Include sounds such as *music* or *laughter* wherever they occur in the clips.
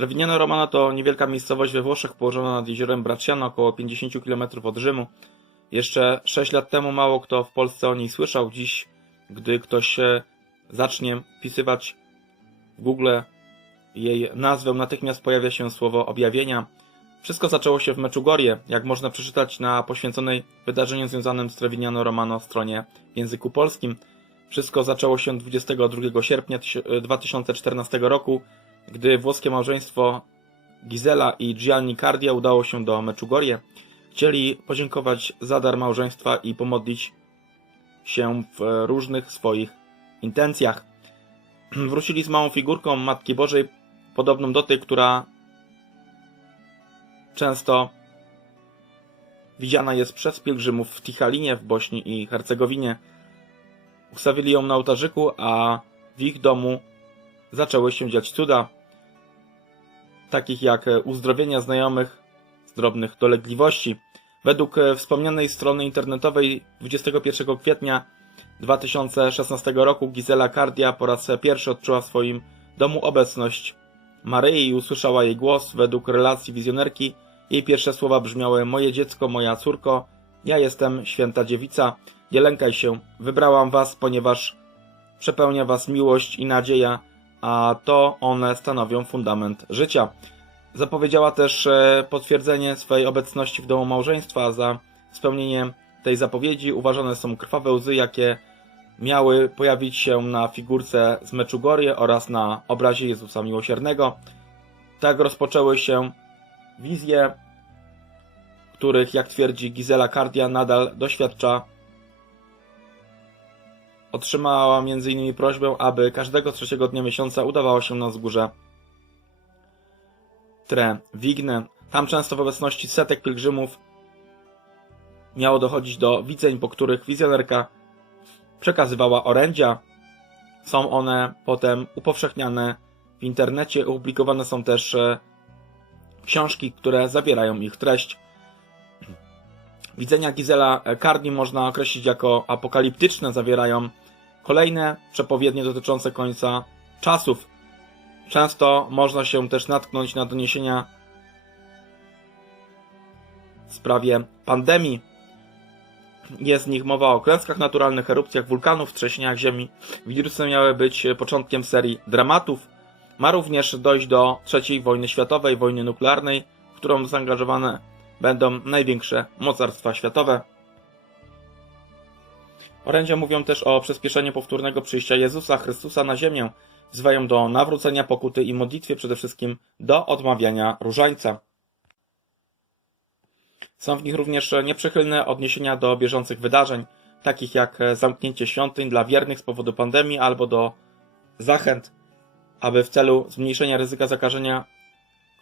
Trevignano Romano to niewielka miejscowość we Włoszech położona nad jeziorem Bracciano, około 50 km od Rzymu. Jeszcze 6 lat temu mało kto w Polsce o niej słyszał. Dziś, gdy ktoś zacznie wpisywać w Google jej nazwę, natychmiast pojawia się słowo objawienia. Wszystko zaczęło się w Meczugorie, jak można przeczytać na poświęconej wydarzeniu związanym z Trevignano Romano stronie w języku polskim. Wszystko zaczęło się 22 sierpnia tyś- 2014 roku, gdy włoskie małżeństwo Gizela i Gianni Cardia udało się do Meczugorie. Chcieli podziękować za dar małżeństwa i pomodlić się w różnych swoich intencjach. *clears throat* Wrócili z małą figurką Matki Bożej, podobną do tej, która często widziana jest przez pielgrzymów w Tichalinie w Bośni i Hercegowinie. Ustawili ją na ołtarzyku, a w ich domu zaczęły się dziać cuda, takich jak uzdrowienia znajomych z drobnych dolegliwości. Według e, wspomnianej strony internetowej 21 kwietnia 2016 roku Gizela Cardia po raz pierwszy odczuła w swoim domu obecność Maryi i usłyszała jej głos. Według relacji wizjonerki jej pierwsze słowa brzmiały Moje dziecko, moja córko, ja jestem święta dziewica, nie lękaj się, wybrałam was, ponieważ przepełnia was miłość i nadzieja, a to one stanowią fundament życia. Zapowiedziała też e, potwierdzenie swojej obecności w domu małżeństwa, za spełnienie tej zapowiedzi uważane są krwawe łzy, jakie miały pojawić się na figurce z Meczugorie oraz na obrazie Jezusa Miłosiernego. Tak rozpoczęły się wizje, których, jak twierdzi Gizela Cardia, nadal doświadcza. Otrzymała m.in. prośbę, aby każdego trzeciego dnia miesiąca udawało się na wzgórze Tre Wigne. Tam często w obecności setek pielgrzymów miało dochodzić do widzeń, po których wizjonerka przekazywała orędzia. Są one potem upowszechniane w internecie. Opublikowane są też e, książki, które zawierają ich treść. Widzenia Gizela Cardi można określić jako apokaliptyczne, zawierają kolejne przepowiednie dotyczące końca czasów. Często można się też natknąć na doniesienia w sprawie pandemii. Jest w nich mowa o klęskach naturalnych, erupcjach wulkanów, trzęsieniach ziemi. Wirusy miały być początkiem serii dramatów. Ma również dojść do III wojny światowej, wojny nuklearnej, w którą zaangażowane będą największe mocarstwa światowe. Orędzia mówią też o przyspieszeniu powtórnego przyjścia Jezusa Chrystusa na ziemię. Wzywają do nawrócenia, pokuty i modlitwie, przede wszystkim do odmawiania różańca. Są w nich również nieprzychylne odniesienia do bieżących wydarzeń, takich jak zamknięcie świątyń dla wiernych z powodu pandemii albo do zachęt, aby w celu zmniejszenia ryzyka zakażenia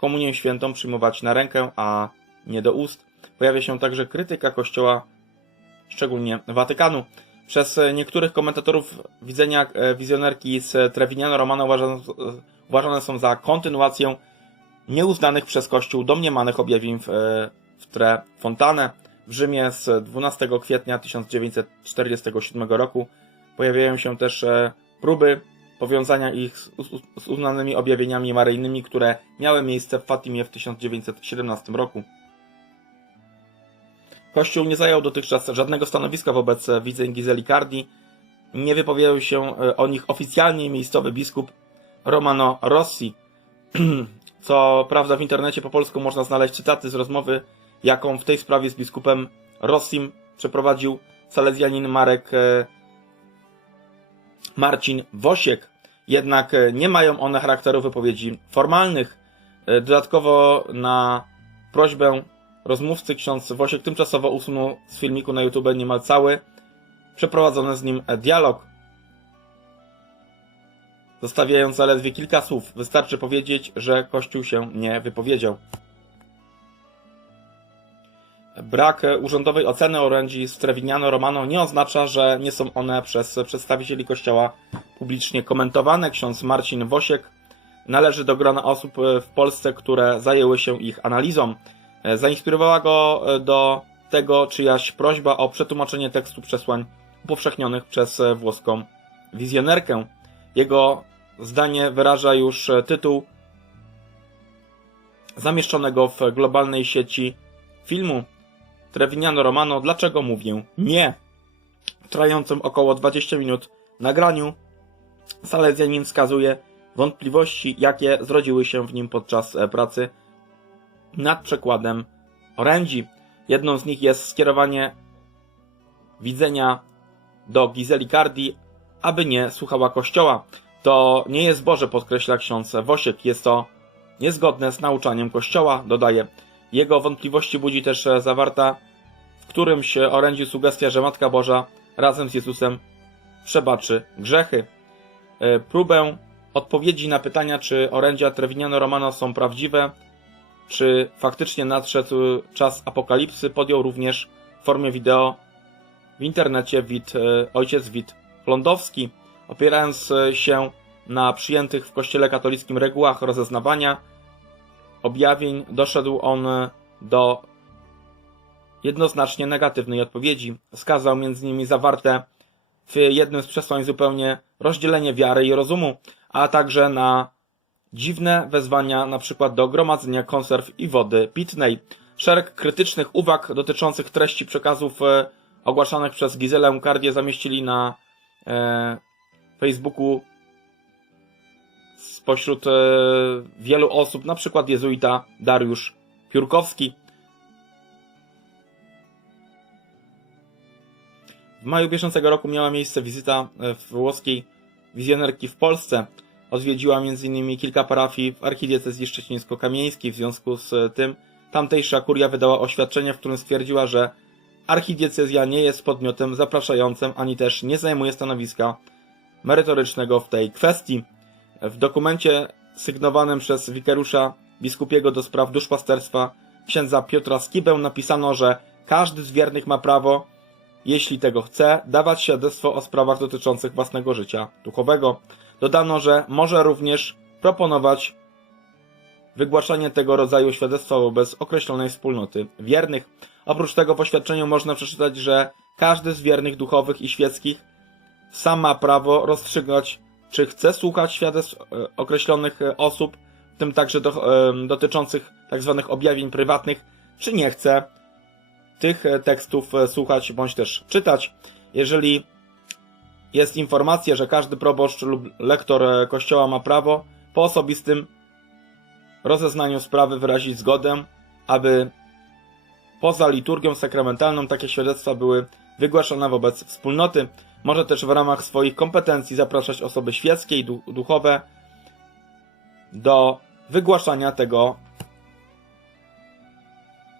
komunię świętą przyjmować na rękę, a nie do ust. Pojawia się także krytyka Kościoła, szczególnie Watykanu. Przez niektórych komentatorów widzenia e, wizjonerki z Trevignano Romano uważane, są za kontynuację nieuznanych przez Kościół domniemanych objawień w, e, w Tre Fontane. W Rzymie z 12 kwietnia 1947 roku pojawiają się też e, próby powiązania ich z, z uznanymi objawieniami maryjnymi, które miały miejsce w Fatimie w 1917 roku. Kościół nie zajął dotychczas żadnego stanowiska wobec widzeń Gizeli Cardi. Nie wypowiedział się e, o nich oficjalnie miejscowy biskup Romano Rossi. *clears throat* Co prawda w internecie po polsku można znaleźć cytaty z rozmowy, jaką w tej sprawie z biskupem Rossim przeprowadził salezjanin Marek e, Marcin Wosiek. Jednak e, nie mają one charakteru wypowiedzi formalnych. E, Dodatkowo na prośbę rozmówcy ksiądz Wosiek tymczasowo usunął z filmiku na YouTube niemal cały przeprowadzony z nim dialog. Zostawiając zaledwie kilka słów, wystarczy powiedzieć, że Kościół się nie wypowiedział. Brak urzędowej oceny orędzi z Trevignano Romano nie oznacza, że nie są one przez przedstawicieli Kościoła publicznie komentowane. Ksiądz Marcin Wosiek należy do grona osób w Polsce, które zajęły się ich analizą. Zainspirowała go do tego czyjaś prośba o przetłumaczenie tekstu przesłań upowszechnionych przez włoską wizjonerkę. Jego zdanie wyraża już tytuł zamieszczonego w globalnej sieci filmu Trevignano Romano Dlaczego mówię nie? Trwającym około 20 minut nagraniu Salezjanin wskazuje wątpliwości, jakie zrodziły się w nim podczas e, pracy nad przekładem orędzi. Jedną z nich jest skierowanie widzenia do Gizeli Cardi, aby nie słuchała kościoła. To nie jest Boże, podkreśla ksiądz Wosiek. Jest to niezgodne z nauczaniem kościoła, dodaje. Jego wątpliwości budzi też zawarta w którymś orędziu sugestia, że Matka Boża razem z Jezusem przebaczy grzechy. E, Próbę odpowiedzi na pytania, czy orędzia Trevignano Romano są prawdziwe, czy faktycznie nadszedł czas apokalipsy, podjął również w formie wideo w internecie Wit, e, ojciec Wit Lądowski, opierając e, się na przyjętych w Kościele katolickim regułach rozeznawania objawień, doszedł on do jednoznacznie negatywnej odpowiedzi. Wskazał m.in. zawarte w jednym z przesłań zupełnie rozdzielenie wiary i rozumu, a także na dziwne wezwania np. do gromadzenia konserw i wody pitnej. Szereg krytycznych uwag dotyczących treści przekazów e, ogłaszanych przez Gizelę Cardię zamieścili na e, Facebooku spośród e, wielu osób, przykład jezuita Dariusz Piórkowski. W maju bieżącego roku miała miejsce wizyta e, włoskiej wizjonerki w Polsce. Odwiedziła m.in. kilka parafii w archidiecezji szczecińsko-kamieńskiej. W związku z tym tamtejsza kuria wydała oświadczenie, w którym stwierdziła, że archidiecezja nie jest podmiotem zapraszającym, ani też nie zajmuje stanowiska merytorycznego w tej kwestii. W dokumencie sygnowanym przez wikariusza biskupiego do spraw duszpasterstwa księdza Piotra Skibę napisano, że każdy z wiernych ma prawo, jeśli tego chce, dawać świadectwo o sprawach dotyczących własnego życia duchowego. Dodano, że może również proponować wygłaszanie tego rodzaju świadectwa wobec określonej wspólnoty wiernych. Oprócz tego w oświadczeniu można przeczytać, że każdy z wiernych duchowych i świeckich sam ma prawo rozstrzygać, czy chce słuchać świadectw e, określonych e, osób, w tym także do, dotyczących tzw. objawień prywatnych, czy nie chce tych e, tekstów słuchać bądź też czytać. Jeżeli jest informacja, że każdy proboszcz lub lektor e, kościoła ma prawo po osobistym rozeznaniu sprawy wyrazić zgodę, aby poza liturgią sakramentalną takie świadectwa były wygłaszane wobec wspólnoty. Może też w ramach swoich kompetencji zapraszać osoby świeckie i duchowe do wygłaszania tego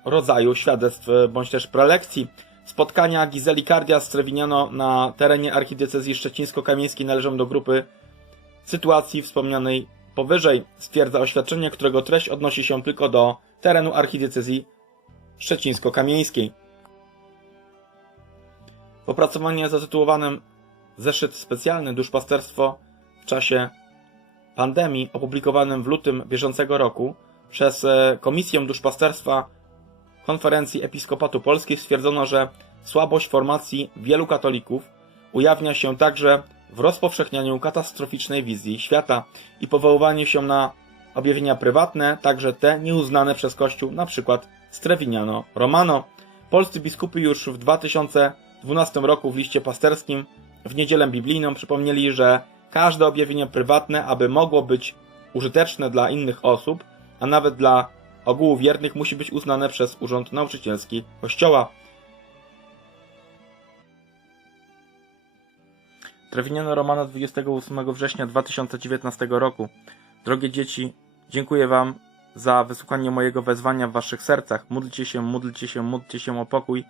rodzaju świadectw bądź też prelekcji. Spotkania Gizeli Cardia z Trevignano na terenie archidiecezji szczecińsko-kamieńskiej należą do grupy sytuacji wspomnianej powyżej, stwierdza oświadczenie, którego treść odnosi się tylko do terenu archidiecezji szczecińsko-kamieńskiej. W opracowaniu zatytułowanym Zeszyt specjalny Duszpasterstwo w czasie pandemii, opublikowanym w lutym bieżącego roku przez e, Komisję Duszpasterstwa konferencji Episkopatu Polski stwierdzono, że słabość formacji wielu katolików ujawnia się także w rozpowszechnianiu katastroficznej wizji świata i powoływaniu się na objawienia prywatne, także te nieuznane przez Kościół, np. Strewiniano Romano. Polscy biskupi już w 2012 roku w liście pasterskim w niedzielę biblijną przypomnieli, że każde objawienie prywatne, aby mogło być użyteczne dla innych osób, a nawet dla ogółu wiernych musi być uznane przez Urząd Nauczycielski Kościoła. Trewiniano Romana 28 września 2019 roku. Drogie dzieci, dziękuję Wam za wysłuchanie mojego wezwania w Waszych sercach. Módlcie się, módlcie się, módlcie się o pokój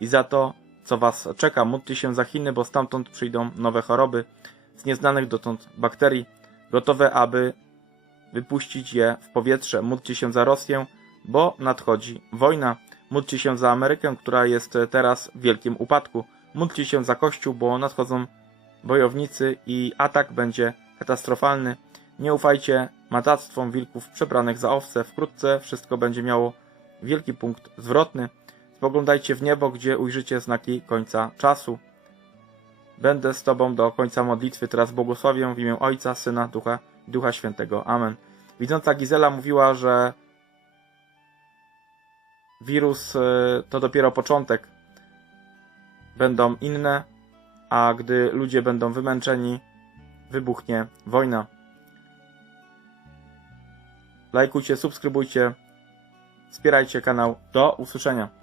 i za to, co Was czeka. Módlcie się za Chiny, bo stamtąd przyjdą nowe choroby z nieznanych dotąd bakterii, gotowe, aby wypuścić je w powietrze. Módlcie się za Rosję, bo nadchodzi wojna. Módlcie się za Amerykę, która jest teraz w wielkim upadku. Módlcie się za Kościół, bo nadchodzą bojownicy i atak będzie katastrofalny. Nie ufajcie matactwom wilków przebranych za owce. Wkrótce wszystko będzie miało wielki punkt zwrotny. Spoglądajcie w niebo, gdzie ujrzycie znaki końca czasu. Będę z Tobą do końca modlitwy. Teraz błogosławię w imię Ojca, Syna, Ducha Ducha Świętego. Amen. Widząca Gizela mówiła, że wirus y, to dopiero początek. Będą inne, a gdy ludzie będą wymęczeni, wybuchnie wojna. Lajkujcie, subskrybujcie, wspierajcie kanał. Do usłyszenia.